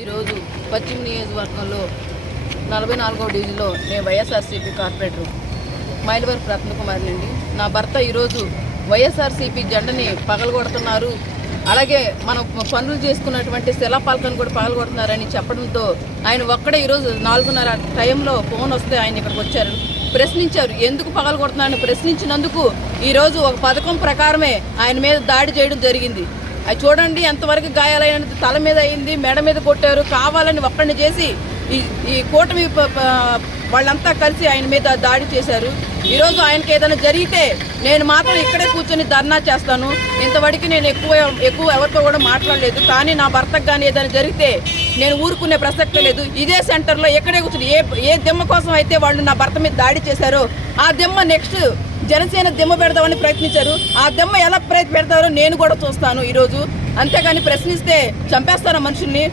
ఈరోజు పశ్చిమ నియోజకవర్గంలో 44వ డివిజన్లో నేను వైఎస్ఆర్సీపీ కార్పొరేటర్ మైలవరపు రత్నకుమారినండి. నా భర్త ఈరోజు వైఎస్ఆర్సీపీ జెండాని పగలగొడుతున్నారు, అలాగే మనం పనులు చేసుకున్నటువంటి శిలాపాలకను కూడా పగలగొడుతున్నారని చెప్పడంతో ఆయన ఒక్కడే ఈరోజు 4:30 టైంలో ఫోన్ వస్తే ఆయన ఇక్కడికి వచ్చారు, ప్రశ్నించారు. ఎందుకు పగలగొడుతున్నారని ప్రశ్నించినందుకు ఈరోజు ఒక పథకం ప్రకారమే ఆయన మీద దాడి చేయడం జరిగింది. అది చూడండి ఎంతవరకు గాయాలైనది, తల మీద అయింది, మెడ మీద కొట్టారు, కావాలని ఒక్కడిని చేసి ఈ కూటమి వాళ్ళంతా కలిసి ఆయన మీద దాడి చేశారు. ఈరోజు ఆయనకి ఏదైనా జరిగితే నేను మాత్రం ఇక్కడే కూర్చొని ధర్నా చేస్తాను. ఇంతవరకు నేను ఎక్కువ ఎవరితో కూడా మాట్లాడలేదు. కానీ నా భర్తకు కానీ ఏదైనా జరిగితే నేను ఊరుకునే ప్రసక్తే లేదు. ఇదే సెంటర్లో ఎక్కడే కూర్చొని ఏ దిమ్మ కోసం అయితే వాళ్ళు నా భర్త మీద దాడి చేశారో ఆ దిమ్మ నెక్స్ట్ జనసేన దిమ్మ పెడదామని ప్రయత్నించారు. ఆ దిమ్మ ఎలా పెడతారో నేను కూడా చూస్తాను ఈరోజు. అంతేగాని ప్రశ్నిస్తే చంపేస్తాను మనుషుల్ని.